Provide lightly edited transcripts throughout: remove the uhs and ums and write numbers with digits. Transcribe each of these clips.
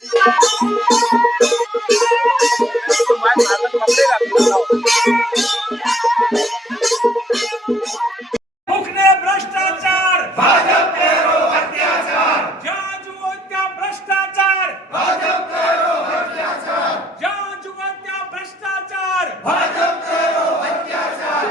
ભૂખને ભ્રષ્ટાચાર ભાજપ તેરો અત્યાચાર જ્યાં જુઓ ત્યાં ભ્રષ્ટાચાર ભાજપ તેરો અત્યાચાર જ્યાં જુઓ ત્યાં ભ્રષ્ટાચાર ભાજપ તેરો અત્યાચાર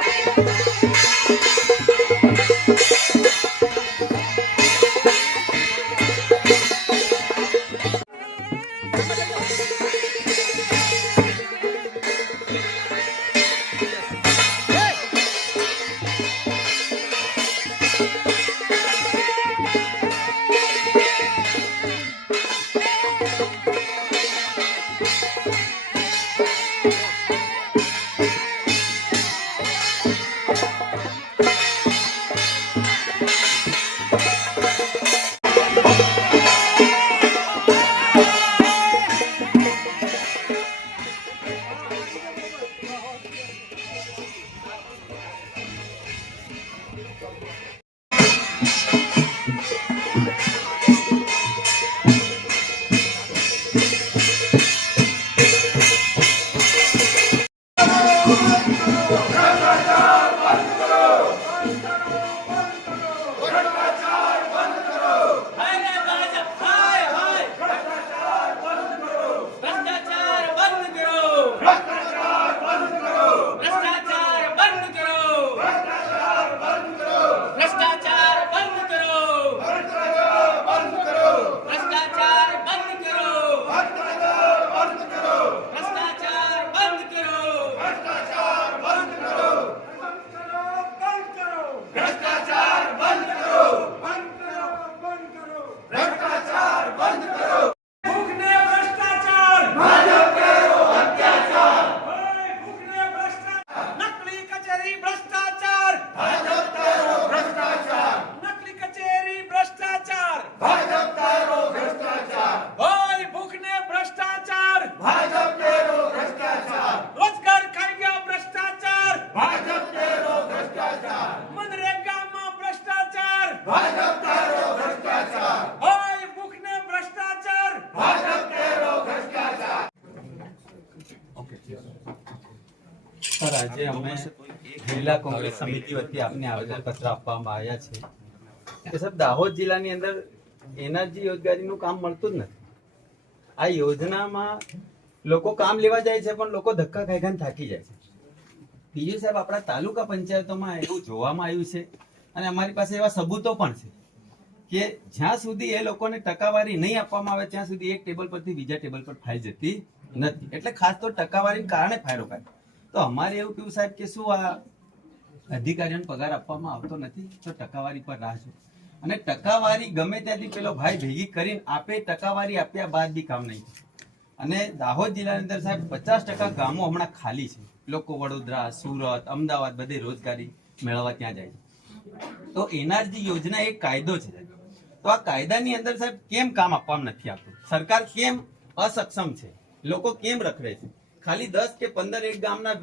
સર, આજે અમે જિલ્લા કોંગ્રેસ સમિતિ વતી આપને આવેદનપત્ર આપવામાં આવ્યા છે કે સાહેબ, દાહોદ જિલ્લાની અંદર એનર્જી રોજગારીનું કામ મળતું જ નથી. આ યોજનામાં લોકો કામ લેવા જાય છે પણ લોકો ધક્કા ખાઈ ખાઈને થાકી જાય છે. બીજું સાહેબ, આપણા તાલુકા પંચાયતોમાં એવું જોવામાં આવ્યું છે અને અમારી પાસે એવા સબૂતો પણ છે કે જ્યાં સુધી એ લોકોને ટકાવારી નહીં આપવામાં આવે ત્યાં સુધી એક ટેબલ પરથી બીજા ટેબલ પર ફાઇલ જતી નથી. એટલે ખાસ તો ટકાવારીને કારણે ફાયદો થાય. તો અમારે એવું કેવું સાહેબ કે શું આ અધિકારીઓને પગાર આપવામાં આવતો નથી તો ટકાવારી પર રાહ જો. અને ટકાવારી ગમે ત્યાંથી પેલો ભાઈ ભેગી કરીને આપે, ટકાવારી આપ્યા બાદ બી કામ નહીં. અને દાહોદ જિલ્લાની અંદર સાહેબ 50% ગામો હમણાં ખાલી છે. લોકો વડોદરા, સુરત, અમદાવાદ બધે રોજગારી મેળવવા ત્યાં જાય છે. તો એનર્જી યોજના એક કાયદો છે. તો આ કાયદાની અંદર સાહેબ કેમ કામ આપવામાં નથી આવતું? સરકાર કેમ અસક્ષમ છે? લોકો કેમ રખડે છે? ખાલી 10 કે 15 એક ગામના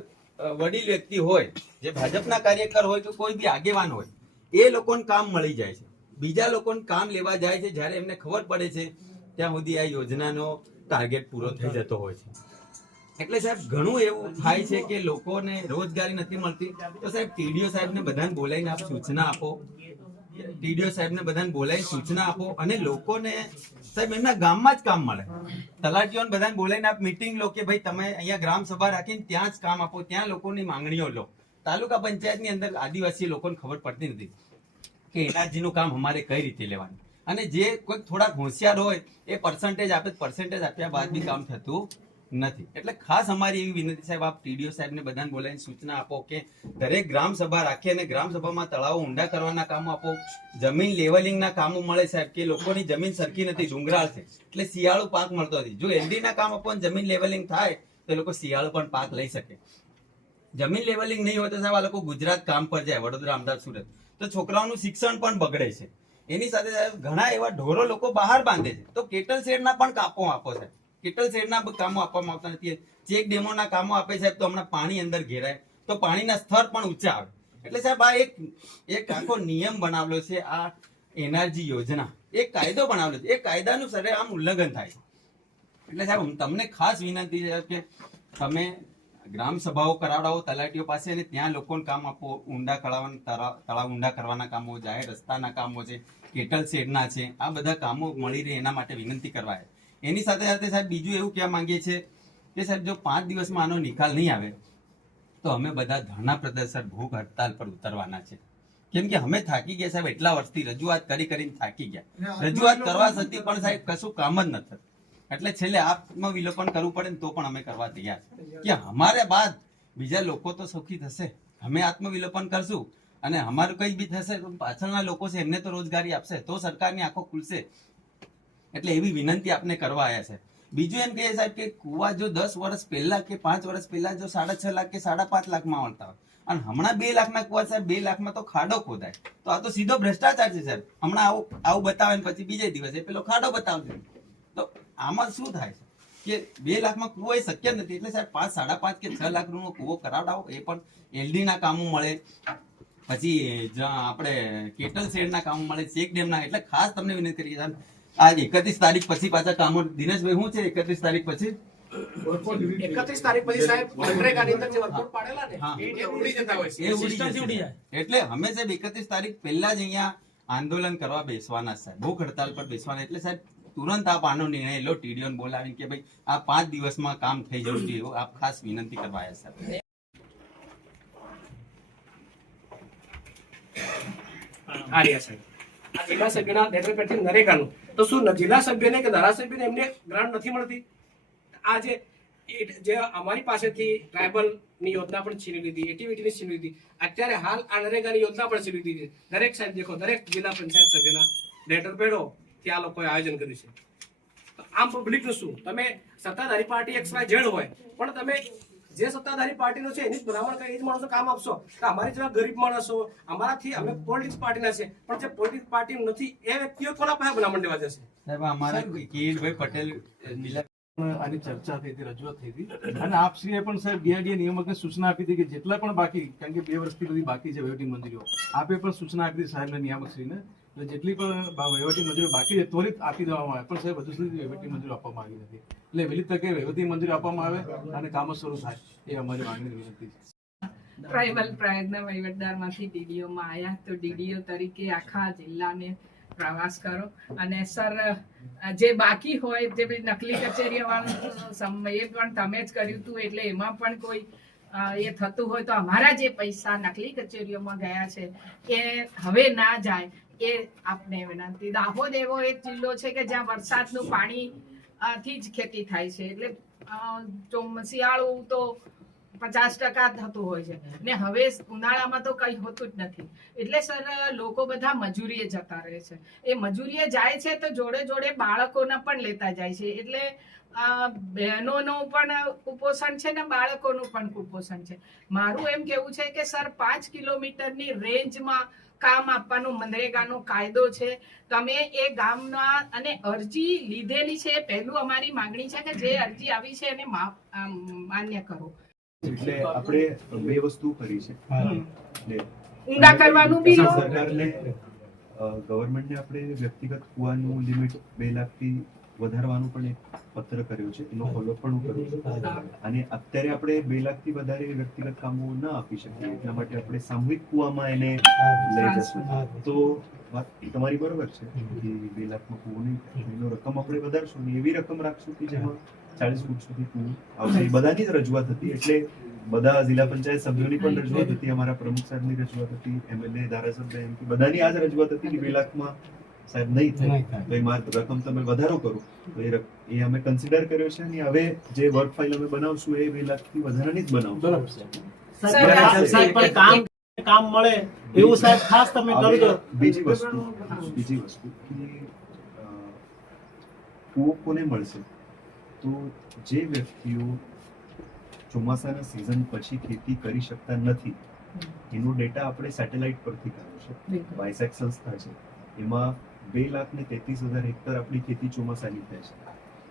વડીલ વ્યક્તિ હોય, જે ભાજપના કાર્યકર હોય કે કોઈ બી આગેવાન હોય, એ લોકોને કામ મળી જાય છે. બીજા લોકોને કામ લેવા જાય છે જ્યારે એમને ખબર પડે છે ત્યાં સુધી આ યોજનાનો ટાર્ગેટ પૂરો થઈ જતો હોય છે. એટલે સાહેબ ઘણું એવું થાય છે કે લોકોને રોજગારી નથી મળતી. તો સાહેબ ટીડીઓ સાહેબને બધાને બોલાવીને આપ સૂચના આપો, ટીડીઓ સાહેબને બધાને બોલાવીને સૂચના આપો અને લોકોને સાહેબ એમના ગામમાં જ કામ મળે. તલાટીઓને બધાને બોલાવીને આપ મીટિંગ લો કે ભાઈ તમે અહીંયા ગ્રામ સભા રાખીને ત્યાં જ કામ આપો, ત્યાં લોકોની માંગણીઓ લો. તાલુકા પંચાયતની અંદર આદિવાસી લોકોને ખબર પડતી નથી કે એનર્જીનું કામ અમારે કઈ રીતે લેવાનું. અને જે કોઈ થોડાક હોશિયાર હોય એ પર્સન્ટેજ આપે, પર્સન્ટેજ આપ્યા બાદ બી કામ થતું નથી. એટલે ખાસ અમારી એવી વિનંતી સાહેબ, આપ ટીડીઓ સાહેબને બધાને બોલાવીને સૂચના આપો કે દરેક ગ્રામ સભા રાખી અને ગ્રામ સભામાં તળાવો ઊંડા કરવાના કામો આપો. જમીન લેવલિંગના કામો મળે સાહેબ, કે લોકોની જમીન સરખી નથી, ડુંગરાળ છે એટલે શિયાળુ પાક મળતો નથી. જો એલડીના કામ આપો અને જમીન લેવલિંગ થાય તો લોકો શિયાળુ પણ પાક લઈ શકે. જમીન લેવલિંગ નહીં હોય તો સાહેબ આ લોકો ગુજરાત કામ પર જાય, વડોદરા, અમદાવાદ, સુરત, તો છોકરાઓનું શિક્ષણ પણ બગડે છે. એની સાથે ઘણા એવા ઢોરો લોકો બહાર બાંધે છે. તો કેટલ શેડના પણ કાપો આપો સાહેબ. કેટલ શેડના કામો આપવામાં આવતા નથી. ચેક ડેમોના કામો આપે સાહેબ તો હમણાં પાણી અંદર ઘેરાય તો પાણીના સ્તર પણ ઊંચા આવે. એટલે સાહેબ આ એક આખો નિયમ બનાવેલો છે. આ એનર્જી યોજના એક કાયદો બનાવેલો છે. એ કાયદાનું સરેઆમ ઉલ્લંઘન થાય છે. એટલે સાહેબ તમને ખાસ વિનંતી છે કે તમે ગ્રામ સભાઓ કરાવડાવો તલાટીઓ પાસે અને ત્યાં લોકોને કામ આપો. ઊંડા તળાવ ઊંડા કરવાના કામો, જાહેર રસ્તાના કામો છે, કેટલ શેડના છે, આ બધા કામો મળી રહે એના માટે વિનંતી કરવા. એની સાથે સાથે સાહેબ બીજું એવું કહેવા માંગીએ છીએ કે સાહેબ જો 5 દિવસમાં આનો નિકાલ નહીં આવે તો અમે બધા ધરણા પ્રદર્શન ભૂખ હડતાલ પર ઉતરવાના છે. કેમ કે અમે થાકી ગયા સાહેબ, એટલા વર્ષથી રજૂઆત કરીને થાકી ગયા. રજૂઆત કરવા છતાં પણ સાહેબ કશું કામ જ નથી. એટલે છેલ્લે આત્મવિલોપન કરવું પડે ને તો પણ અમે કરવા તૈયાર કે અમારે બાદ બીજા લોકો તો સુખી થશે. અમે આત્મવિલોપન કરશું અને અમારું કઈ બી થશે તો પાછળના લોકો છે એમને તો રોજગારી આપશે, તો સરકારની આંખો ખુલશે. એટલે એવી વિનંતી આપને કરવા આવ્યા છે. બીજું એમ કહીએ સાહેબ કે કુવા જો 10 વર્ષ પહેલા કે 5 વર્ષ પહેલા જો 6.5 લાખ કે 5.5 લાખમાં મળતા હોય અને હમણાં 2 લાખના કુવા સાહેબ 2 લાખમાં તો ખાડો ખોદાય, તો આ તો સીધો ભ્રષ્ટાચાર છે સાહેબ. હમણાં આવું બતાવે ને પછી બીજે દિવસે પેલો ખાડો બતાવશે. તો આમાં શું થાય છે કે 2 લાખમાં કુવો એ શક્ય નથી. એટલે સાહેબ 5, 5.5 કે 6 લાખ નો કુવો કરાવડાવો. એ પણ એલડી ના કામો મળે, પછી આપણે કેટલ શેડ ના કામો મળે, ચેક ડેમ ના. એટલે ખાસ તમને વિનંતી કરી સાહેબ આ 31 તારીખ પછી પાછા કામો. દિનેશભાઈ શું છે 31 તારીખ પછી 31 તારીખ પછી સાહેબ મનરેગાની અંદર જે વર્કઆઉટ પાડેલા ને એ ઉડી જતા હોય છે. એ ઉડી જાય. એટલે અમે સાહેબ 31 તારીખ પહેલા જ અહીંયા આંદોલન કરવા બેસવાના સાહેબ, ભૂખ હડતાલ પર બેસવાના. એટલે સાહેબ તુરંત આપ આનો નિર્ણય લો, ટીડીઓને બોલાવીને કે ભાઈ આ 5 દિવસમાં કામ થઈ જવું જોઈએ એવું આપ ખાસ વિનંતી કરવા આવ્યા સાહેબ. આર્યા સાહેબ આ જિલ્લા સભ્યના લેટર પેડથી નરેગાનું તો શું જિલ્લા સભ્યને કે ધારાસભ્યને એમને ગ્રાન્ટ નથી મળતી? આ જે અમારી પાસેથી ટ્રાયબલ ની યોજના પણ છીની લીધી, એટીવીટી ની છીની લીધી, અત્યારે હાલ આ નરેગાની યોજના પણ છીની લીધી છે. દરેક સાહેબ દેખો, દરેક જિલ્લા પંચાયત સભ્યના લેટર પેડો ત્યાં લોકોએ આયોજન કર્યું છે. આમ પબ્લિકનું શું, તમે સત્તાધારી પાર્ટી XYZ હોય પણ તમે જે સત્તાધારી પાર્ટીનો છે એની જ ભલામણ કરી, એ જ માણસો કામ આપશો. તો અમારી જેવા ગરીબ માણસો, અમારાથી અમે પોલિટિક્સ પાર્ટીના છે પણ જે પોલિટિક્સ પાર્ટી નથી એ વ્યક્તિઓ કોના પાસે ભલામણ લેવા જશે? સાહેબ અમારા કિરીટભાઈ પટેલ આની ચર્ચા થઈ હતી, રજૂઆત થઈ હતી અને આપશ્રીએ પણ સાહેબ ડીઆરડીએ નિયામકને સૂચના આપી હતી કે જેટલા પણ બાકી, કારણ કે 2 વર્ષથી બધી બાકી છે વહીવટી મંજૂરીઓ, આપે પણ સૂચના આપી હતી સાહેબને નિયામકશ્રીને, એટલે જેટલી પણ વહીવટી મંજૂરી બાકી છે ત્વરિત આપી દેવામાં આવે. પણ સાહેબ હજુ સુધી વહીવટી મંજૂરી આપવામાં આવી નથી. એટલે વહેલી તકે વહીવટી મંજૂરી આપવામાં આવે અને કામો શરૂ થાય એ અમારી માંગણી વિનંતી છે. ટ્રાઇબલ પ્રાંતના વહીવટદારમાંથી ડીડીઓમાં આવ્યા તો ડીડીઓ તરીકે આખા જિલ્લાને પ્રવાસ કરો અને સર જે બાકી હોય જે નકલી કચેરીઓ વાળું એ પણ તમે જ કર્યું હતું, એટલે એમાં પણ કોઈ એ થતું હોય તો અમારા જે પૈસા નકલી કચેરીઓમાં ગયા છે એ હવે ના જાય એ આપને વિનંતી. દાહોદ એવો એક જિલ્લો છે કે જ્યાં વરસાદનું પાણી થી જ ખેતી થાય છે, એટલે શિયાળું તો 50% થતું હોય છે ને હવે ઉનાળામાં તો કઈ હોતું જ નથી. એટલે સર લોકો બધા મજૂરીએ જતા રહે છે. એ મજૂરીએ જાય છે તો જોડે જોડે બાળકોના પણ લેતા જાય છે. એટલે બહેનોનું પણ કુપોષણ છે ને બાળકોનું પણ કુપોષણ છે. મારું એમ કેવું છે કે સર 5 કિલોમીટરની રેન્જમાં કામ આપવાનો મનરેગાનો કાયદો છે. તમે એ ગામના અને અરજી લીધેલી છે, પહેલું અમારી માંગણી છે કે જે અરજી આવી છે એને માન્ય કરો. એટલે આપણે 2 વસ્તુ કરી છે. ઊંડા કરવાનું બી લો. સરકારને ગવર્મેન્ટને આપણે વ્યક્તિગત કુવાનું લિમિટ 2 લાખથી વધારવાનું પણ એક પત્ર કર્યો છે, એનો ફોલો પણ હું કરું છું. અને અત્યારે આપણે 2 લાખથી વધારે વ્યક્તિગત કામો ન આપી શકીએ, એટલા માટે આપણે સામૂહિક કુવામાં એને લઈ જશું. તો વાત તમારી બરોબર છે કે 2 લાખમાં કુવો નહીં થાય, એનો રકમ આપણે વધારશું ને એવી રકમ રાખશું કે જેમાં 40 ફૂટ સુધી કુવો આવશે. એ બધાની જ રજૂઆત હતી, એટલે બધા જિલ્લા પંચાયત સભ્યોની પણ રજૂઆત હતી, અમારા પ્રમુખ સાહેબની રજૂઆત હતી, MLA ધારાસભ્ય એમ બધાની આ જ રજૂઆત હતી કે 2 લાખમાં સાહેબ નહીં થાય તો એમાં રકમ તમે વધારો કરો. તો એ અમે કન્સિડર કર્યો છે અને હવે જે વર્ક ફાઇલ અમે બનાવશું એ 2 લાખથી વધારાની જ બનાવશું. સાહેબ પણ કામ મળે એવું સાહેબ ખાસ તમે કરજો. બીજી વસ્તુ કે કુવો કોને મળશે? તો જે વ્યક્તિઓ ચોમાસાના સિઝન પછી ખેતી કરી શકતા નથી, એનો ડેટા આપણે સેટેલાઇટ પરથી કર્યો છે. બાયસેક સંસ્થા છે, એમાં 2,33,000 હેક્ટર આપણી ખેતી ચોમાસાની થાય છે.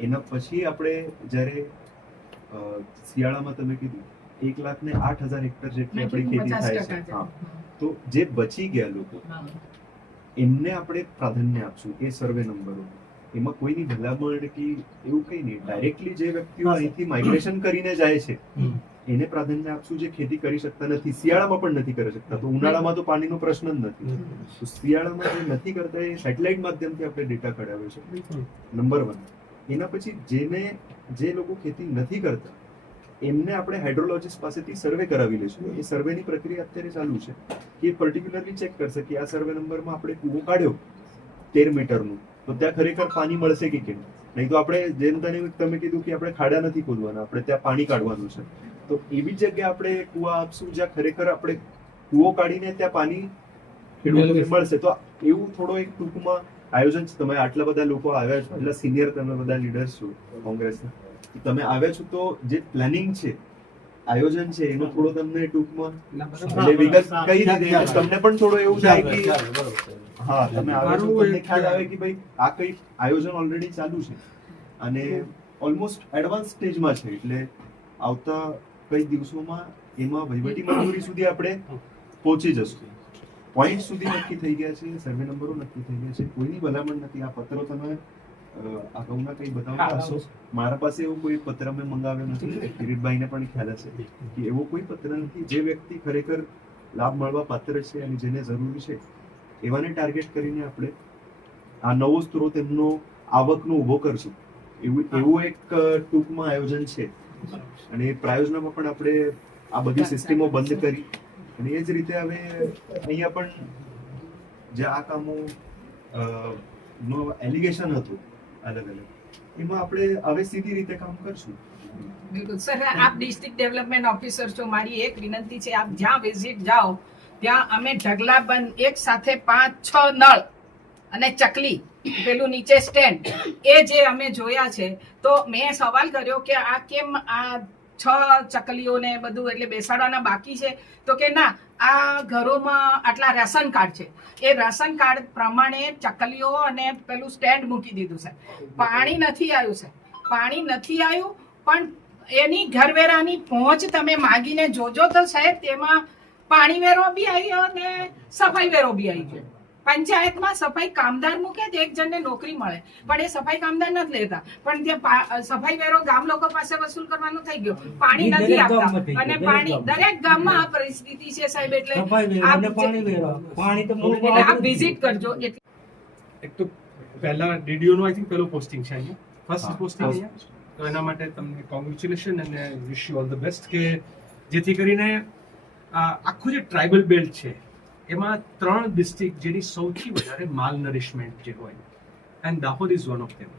એના પછી આપણે જ્યારે શિયાળામાં તમે કીધું 1,08,000 હેક્ટર જેટલી આપણી ખેતી થાય છે. હા, તો જે બચી ગયા લોકો એમને આપણે પ્રાધાન્ય આપશું એ સર્વે નંબરો. એમાં કોઈની ભલામણ કે એવું કંઈ નહીં. ડાયરેક્ટલી જે વ્યક્તિઓ અહીંથી માઇગ્રેશન કરીને જાય છે એને પ્રાધાન્ય આપશું જે ખેતી કરી શકતા નથી, શિયાળામાં પણ નથી કરી શકતા. તો ઉનાળામાં તો પાણીનો પ્રશ્ન જ નથી. તો શિયાળામાં જે નથી કરતા એ સેટેલાઇટ માધ્યમથી આપણે ડેટા કઢાવ્યો છે, નંબર 1. એના પછી જે લોકો ખેતી નથી કરતા એમને આપણે હાઇડ્રોલોજીસ્ટ પાસેથી સર્વે કરાવી લઈશું. એ સર્વેની પ્રક્રિયા અત્યારે ચાલુ છે કે પર્ટિક્યુલરલી ચેક કરશે કે આ સર્વે નંબરમાં આપણે કૂવો કાઢ્યો 13 મીટરનું, તો ત્યાં ખરેખર પાણી મળશે કે કેમ. નહીં તો આપણે જેમ તમે કીધું કે આપણે ખાડા નથી ખોદવાના, આપણે ત્યાં પાણી કાઢવાનું છે. તો એવી જગ્યાએ આપણે કૂવા આપશું જ્યાં ખરેખર આપણે કૂવો કાઢીને ત્યાં પાણી ખેડૂતોને મળશે. તો એવું થોડો એક ટૂંકમાં આયોજન છે. તમે આટલા બધા લોકો આવ્યા છો, એટલા સિનિયર તમે બધા લીડર્સ છો કોંગ્રેસના, તમે આવ્યા છો, તો જે પ્લાનિંગ છે, આયોજન છે, એનો થોડો તમને ટૂંકમાં એટલે વિગત કઈ રીતે તમને પણ થોડો એવું થાય કે હા તમે આવ્યા છો, તમને ખ્યાલ આવે કે ભાઈ આ કઈ આયોજન ઓલરેડી ચાલુ છે અને ઓલમોસ્ટ એડવાન્સ સ્ટેજમાં છે. એટલે આવતા કઈ દિવસોમાં એમાં વહીવટી મંજૂરી સુધી આપણે પહોંચી જશું. પોઈન્ટ સુધી નક્કી થઈ ગયા છે, સર્વે નંબરો નક્કી થઈ ગયા છે, કોઈની ભલામણ નથી. આ પત્રો તમે અગાઉના કઈ બતાવતા હશો, મારા પાસે એવો કોઈ પત્ર મેં મંગાવ્યો નથી. કિરીટભાઈને પણ ખ્યાલ હશે કે એવો કોઈ પત્ર નથી. જે વ્યક્તિ ખરેખર લાભ મળવા પાત્ર છે અને જેને જરૂર છે એવાને ટાર્ગેટ કરીને આપણે આ નવો સ્ત્રોત એમનો આવકનો ઊભો કરશું. એવું એક ટૂંકમાં આયોજન છે. અને પ્રાયોજનામાં પણ આપણે આ બધી સિસ્ટમો બંધ કરી અને એ જ રીતે હવે અહીંયા પણ જે આ કામો નો એલિગેશન હતું અલગ અલગ, એમાં આપણે હવે સીધી રીતે કામ કરશું. બિલકુલ સર, આપ ડિસ્ટ્રિક્ટ ડેવલપમેન્ટ ઓફિસર છો. મારી એક વિનંતી છે, આપ જ્યાં વિઝિટ જાઓ ત્યાં અમે ઢગલાબંધ એક સાથે 5-6 નળ અને ચકલી પેલું નીચે સ્ટેન્ડ એ જે અમે જોયા છે, તો મેં સવાલ કર્યો કે આ કેમ આ 6 ચકલીઓને બધું એટલે બેસાડવાના બાકી છે, તો કે ના, આ ઘરોમાં આટલા રેશન કાર્ડ છે, એ રેશન કાર્ડ પ્રમાણે ચકલીઓ અને પેલું સ્ટેન્ડ મૂકી દીધું છે. પાણી નથી આવ્યું છે, પાણી નથી આવ્યું, પણ એની ઘરવેરાની પહોંચ તમે માગીને જોજો તો સાહેબ તેમાં પાણી વેરો બી આવ્યો અને સફાઈ વેરો બી આવી ગયો. પંચાયતમાં સફાઈ કામદાર મૂકે તો એક જણને નોકરી મળે, પણ એ સફાઈ કામદાર નથી લેતા, પણ જે સફાઈ વેરો ગામ લોકો પાસે વસૂલ કરવાનો થઈ ગયો. પાણી નથી આપતા અને પાણી દરેક ગામમાં આ પરિસ્થિતિ છે સાહેબ. એટલે આપ વિઝિટ કરજો. એક તો પહેલા ડીડીઓ નું આઈ થિંક પેલું પોસ્ટિંગ છે અહીંયા, ફર્સ્ટ પોસ્ટિંગ અહીંયા. તો એના માટે તમને કોંગ્રેચ્યુલેશન અને wish you all the best કે જેથી કરીને આખું જે ટ્રાઇબલ બેલ્ટ છે એમાં 3 ડિસ્ટ્રિક્ટ જેની સૌથી વધારે માલ નરિશમેન્ટ જે હોય, and Dahod is one of them.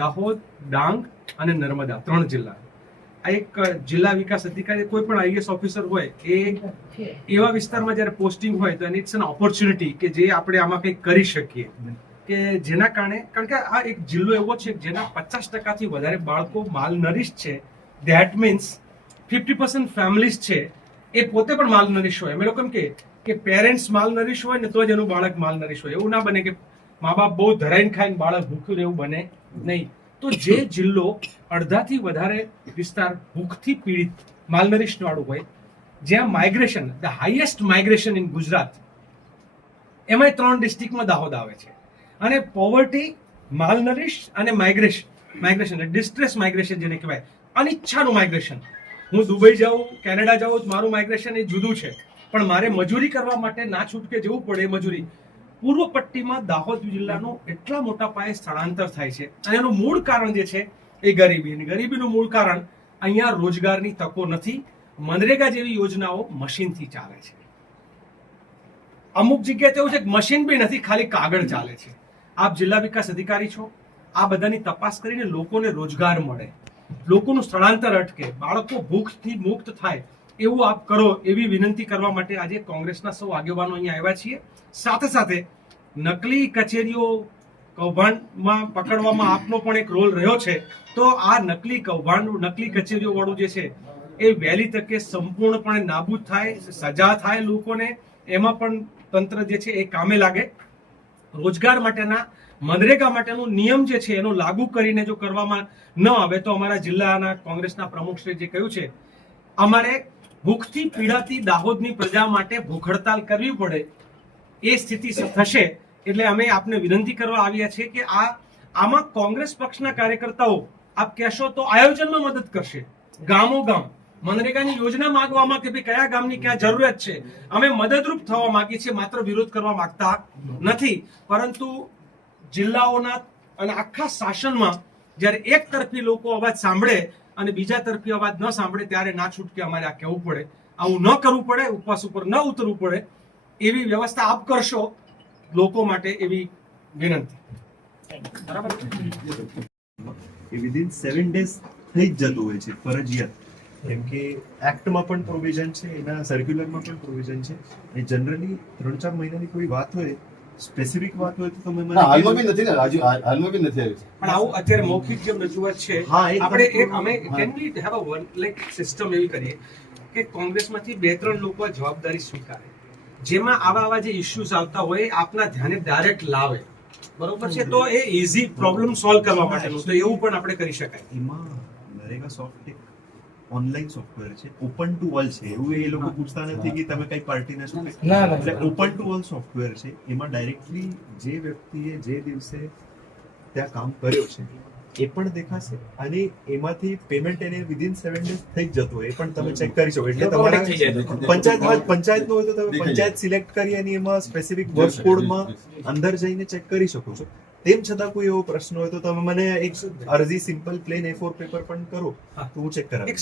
Dahod, Dang અને નર્મદા 3 જિલ્લા. આ એક જિલ્લા વિકાસ અધિકારી કોઈ પણ આઈએસ ઓફિસર હોય એ એવા વિસ્તારમાં જ્યારે પોસ્ટિંગ હોય તો ઇટ્સ એન ઓપોર્ચ્યુનિટી કે જે આપણે આમાં કંઈક કરી શકીએ, કે જેના કારણે, કારણ કે આ એક જિલ્લો એવો છે જેના 50%થી વધારે બાળકો માલ નરિશ છે. ધેટ મીન્સ 50% ફેમિલીઝ છે એ પોતે પણ માલ નરિશ હોય. અમે લોકો એમ કે પેરેન્ટ્સ માલ નરિશ હોય ને તો જ એનું બાળક માલ નરિશ હોય. એવું ના બને કે મા બાપ બહુ ધરાઈને ખાઈને બાળક ભૂખ્યું, એવું બને નહીં. તો જે જિલ્લો અડધાથી વધારે વિસ્તાર ભૂખથી પીડિત માલનરિશ વાળું હોય, જ્યાં migration, the highest migration in Gujarat, એમાં 3 ડિસ્ટ્રિક્ટમાં દાહોદ આવે છે. અને પોવર્ટી, માલનરિશ અને માઇગ્રેશન ડિસ્ટ્રેસ માઇગ્રેશન જેને કહેવાય, અનિચ્છાનું માઇગ્રેશન. હું દુબઈ જાઉં, કેનેડા જાઉં, મારું માઇગ્રેશન એ જુદું છે, પણ મારે મજૂરી કરવા માટે ના છૂટકે જવું પડે મજૂરી. પૂર્વ પટ્ટીમાં દાહોદ જિલ્લાનું એટલા મોટા પાયે સ્થળાંતર થાય છે અને એનું મૂળ કારણ જે છે એ ગરીબી. અને ગરીબીનું મૂળ કારણ અહીંયા રોજગારની તકો નથી. મનરેગા જેવી યોજનાઓ મશીનથી ચાલે છે. અમુક જગ્યાએ તો એવું છે કે મશીન બી નથી, ખાલી કાગળ ચાલે છે. આપ જિલ્લા વિકાસ અધિકારી છો, આ બધાની તપાસ કરીને લોકોને રોજગાર મળે, લોકોનું સ્થળાંતર અટકે, બાળકો ભૂખથી મુક્ત થાય, એવું આપ કરો, એવી વિનંતી કરવા માટે આજે કોંગ્રેસના સૌ આગેવાનો અહીંયા આવ્યા છીએ. સાથે સાથે નકલી કચેરીઓ કૌભાંડમાં પકડવામાં આપનો પણ એક રોલ રહ્યો છે. તો આ નકલી કૌભાંડ, નકલી કચેરીઓ વાળું જે છે એ વહેલી તકે સંપૂર્ણપણે નાબૂદ થાય, સજા થાય લોકોને, એમાં પણ તંત્ર જે છે એ કામે લાગે. રોજગાર માટેના, મનરેગા માટેનો નિયમ જે છે એનો લાગુ કરીને જો કરવામાં ન આવે તો અમારા જિલ્લાના કોંગ્રેસના પ્રમુખશ્રીએ જે કહ્યું છે, અમારે ભૂખથી પીડાતી દાહોદની પ્રજા માટે ભૂખ હડતાલ કરવી પડે એ સ્થિતિ થશે. એટલે અમે આપને વિનંતી કરવા આવ્યા છીએ કે આ આમાં કોંગ્રેસ પક્ષના કાર્યકર્તાઓ આપ કહેશો તો આયોજનમાં મદદ કરશે, ગામો ગામ મનરેગાની યોજના માંગવામાં કે ભાઈ કયા ગામની ક્યાં જરૂરિયાત છે, અમે મદદરૂપ થવા માંગીએ છીએ, માત્ર વિરોધ કરવા માંગતા નથી. પરંતુ જિલ્લાઓના અને આખા શાસનમાં જ્યારે એક તરફી લોકો અવાજ સાંભળે અને બીજા તરફી અવાજ ન સાંભળે ત્યારે ના છૂટકે અમારે આ કહેવું પડે, આવું ન કરવું પડે, ઉપવાસ ઉપર ન ઉતરવું પડે, એવી વ્યવસ્થા આપ કરશો લોકો માટે, એવી વિનંતી. એ વિધિન 7 days થઈ જ જતું હોય છે ફરજિયાત, કેમ કે એક્ટમાં પણ પ્રોવિઝન છે, એના સર્ક્યુલરમાં પણ પ્રોવિઝન છે. અને જનરલી 3-4 મહિનાની કોઈ વાત હોય, સ્પેસિફિક વાત હોય તો તમે મને હાલમાં બી નથી ને રાજુ, હાલમાં બી નથી આવી. પણ આવું અત્યારે મૌખિક જે રજૂઆત છે, હા, એ આપણે એક અમે can we have a one like system એવી કરીએ કે કોંગ્રેસમાંથી 2-3 લોકો જવાબદારી સ્વીકારે, જેમાં આવા જે ઇશ્યુઝ આવતા હોય આપના ધ્યાને ડાયરેક્ટ લાવે, બરોબર છે, તો એ ઇઝી પ્રોબ્લેમ સોલ્વ કરવા માટેનું, તો એવું પણ આપણે કરી શકાય. એમાં નરેગા સોફ્ટ એક ઓનલાઈન સોફ્ટવેર છે, ઓપન ટુ ઓલ છે. એવું એ લોકો પૂછતા નથી કે તમે કઈ પાર્ટીના છો, એટલે ઓપન ટુ ઓલ સોફ્ટવેર છે. એમાં ડાયરેક્ટલી જે વ્યક્તિએ જે દિવસે ત્યાં કામ કર્યો છે એ પણ દેખાશે, અને એમાંથી પેમેન્ટ એને વિધિન 7 days થઈ જ જતું હોય, એ પણ તમે ચેક કરી શકો. એટલે તમારા પંચાયત હોય તો તમે પંચાયત સિલેક્ટ કરી અને એમાં સ્પેસિફિક વર્ક કોડમાં અંદર જઈને ચેક કરી શકો છો. તેમ છતાં કોઈ એવો પ્રશ્ન હોય તો તમે મને એક અરજી સિમ્પલ પ્લેન A4 પેપર પણ કરો, તો હું ચેક કરાવીશ.